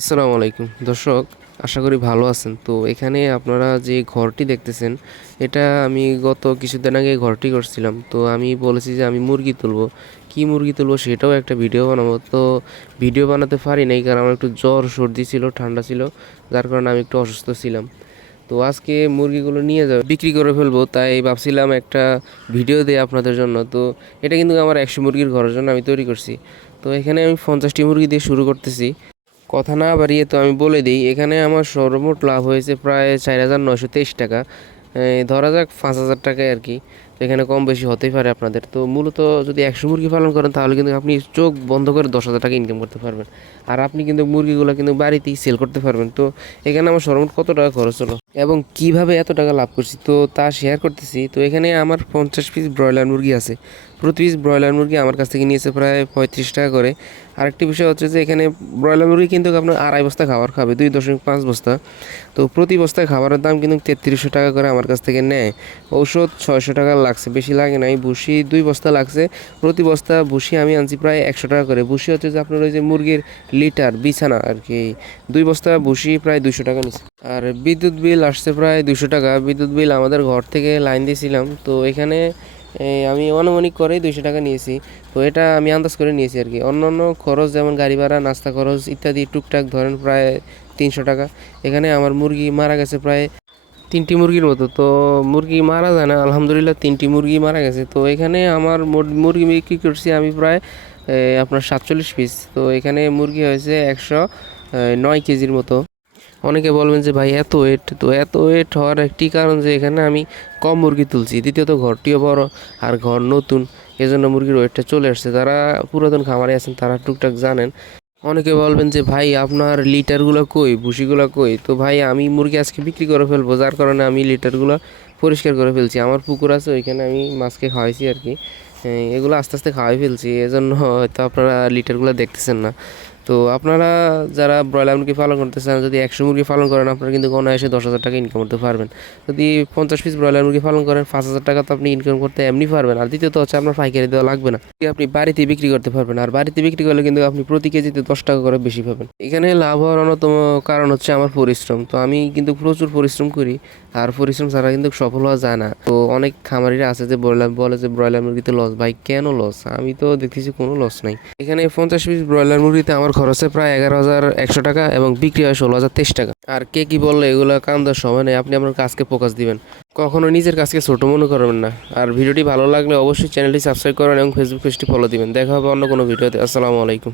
আসসালামু আলাইকুম। দর্শক, আশা করি ভালো আছেন। তো এখানে আপনারা যে ঘরটি দেখতেছেন, এটা আমি গত কিছুদিন আগে ঘরটি করছিলাম। তো আমি বলেছি যে আমি মুরগি তুলবো। কি মুরগি তুলবো সেটাও একটা ভিডিও বানাবো। তো ভিডিও বানাতে পারি নাই কারণ আমার একটু জ্বর, সর্দি ছিল, ঠান্ডা ছিল, যার কারণে আমি একটু অসুস্থ ছিলাম। তো আজকে মুরগিগুলো নিয়ে যাবে, বিক্রি করে ফেলব, তাই ভাবছিলাম একটা ভিডিও দেয় আপনাদের জন্য। তো এটা কিন্তু আমার একশো মুরগির ঘরের জন্য আমি তৈরি করছি। তো এখানে আমি পঞ্চাশটি মুরগি দিয়ে শুরু করতেছি। কথা না বাড়িয়ে তো আমি বলে দিই, এখানে আমার সর্বমোট লাভ হয়েছে প্রায় চার হাজার নশো তেইশ টাকা। ধরা যাক পাঁচ হাজার টাকায় আর কি। তো এখানে কম বেশি হতেই পারে আপনাদের। তো মূলত যদি একশো মুরগি পালন করেন, তাহলে কিন্তু আপনি চোখ বন্ধ করে দশ হাজার টাকা ইনকাম করতে পারবেন। আর আপনি কিন্তু মুরগিগুলো কিন্তু বাড়িতেই সেল করতে পারবেন। তো এখানে আমার সর্বমোট কত টাকা খরচ হলো? এবং কীভাবে এত টাকা লাভ করছি? তো তা শেয়ার করতেছি। তো এখানে আমার পঞ্চাশ পিস ব্রয়লার মুরগি আছে। প্রতি পিস ব্রয়লার মুরগি আমার কাছ থেকে নিয়েছে প্রায় পঁয়ত্রিশ টাকা করে। আরেকটি বিষয় হচ্ছে যে, এখানে ব্রয়লার মুরগি কিন্তু আপনার আড়াই বস্তা খাবার খাবে, দুই দশমিক পাঁচ বস্তা। তো প্রতি বস্তায় খাবারের দাম কিন্তু তেত্রিশশো টাকা করে আমার কাছ থেকে নেয়। ঔষধ ছয়শো টাকা লাগছে, বেশি লাগে নাই ভুসি দুই বস্তা লাগছে। প্রতি বস্তা ভুসি আমি আনছি প্রায় একশো টাকা করে। ভুসি হচ্ছে যে আপনার ওই যে মুরগির লিটার, বিছানা আর কি দুই বস্তা ভুসি প্রায় দুশো টাকা নিচ্ছে আর বিদ্যুৎ বিল আসছে প্রায় দুশো টাকা। বিদ্যুৎ বিল আমাদের ঘর থেকে লাইন দিয়েছিলাম। তো এখানে আমি অনুমানিক করেই দুইশো টাকা নিয়েছি। তো এটা আমি আন্দাজ করে নিয়েছি আর কি অন্য অন্য খরচ যেমন গাড়ি ভাড়া, নাস্তা খরচ ইত্যাদি, টুকটাক ধরেন প্রায় তিনশো টাকা। এখানে আমার মুরগি মারা গেছে প্রায় তিনটি মুরগির মতো। তো মুরগি মারা যায় না, আলহামদুলিল্লাহ তিনটি মুরগি মারা গেছে। তো এখানে আমার মুরগি বিক্রি করছি আমি প্রায় আপনার সাতচল্লিশ পিস তো এখানে মুরগি হয়েছে একশো নয় কেজির মতো। অনেকে বলবেন যে, ভাই, এত ওয়েট তো এত ওয়েট হওয়ার একটি কারণ যে, এখানে আমি কম মুরগি তুলছি। দ্বিতীয়ত, ঘরটিও বড় আর ঘর নতুন। এজন্য মুরগির ওয়েটটা চলে আসছে। যারা পুরাতন খামারে আছেন, তারা টুকটাক জানেন। অনেকে বলবেন যে, ভাই, আপনার লিটারগুলো কই? ভুসিগুলো কই? তো ভাই, আমি মুরগি আজকে বিক্রি করে ফেলব, যার কারণে আমি লিটারগুলো পরিষ্কার করে ফেলছি। আমার পুকুর আছে, ওইখানে আমি মাছকে খাওয়াইছি আর কি। এগুলো আস্তে আস্তে খাওয়াই ফেলছি। এজন্য হয়তো আপনারা লিটারগুলো দেখতেছেন না। তো আপনারা যারা ব্রয়লার মুরগি পালন করতে চান, যদি একশো মুরগি পালন করেন, আপনারা কিন্তু অনায়াসে দশ হাজার টাকা ইনকাম করতে পারবেন। যদি পঞ্চাশ পিস ব্রয়লার মুরগি পালন করেন, পাঁচ হাজার টাকা তো আপনি ইনকাম করতে এমনি পারবেন। আর দ্বিতীয়ত হচ্ছে আপনার পাইকারি দেওয়া লাগবে না। আপনি বাড়িতে বিক্রি করতে পারবেন, আর বাড়িতে বিক্রি করলে কিন্তু আপনি প্রতি কেজিতে দশ টাকা করে বেশি পাবেন। এখানে লাভ হওয়ার অন্যতম কারণ হচ্ছে আমার পরিশ্রম। তো আমি কিন্তু প্রচুর পরিশ্রম করি। আর পরিশ্রম ছাড়া কিন্তু সফল হওয়া যায় না। তো অনেক খামারিরা আছে যে ব্রয়লার বলে যে ব্রয়লার মুরগিতে লস ভাই, কেন লস আমি তো দেখতেছি কোনো লস নাই। এখানে পঞ্চাশ পিস ব্রয়লার মুরগিতে আমার খরচে প্রায় এগারো হাজার একশো টাকা এবং বিক্রি হয় ষোলো হাজার তেইশ টাকা। আর কে কি বললে, এগুলো কাম দেওয়ার সময় নেই। আপনি আপনার কাজকে ফোকাস দিবেন। কখনো নিজের কাজকে ছোট মনে করবেন না। আর ভিডিওটি ভালো লাগলে অবশ্যই চ্যানেলটি সাবস্ক্রাইব করবেন এবং ফেসবুক পেজটি ফলো দিবেন। দেখা হবে অন্য কোনো ভিডিওতে। আসসালামু আলাইকুম।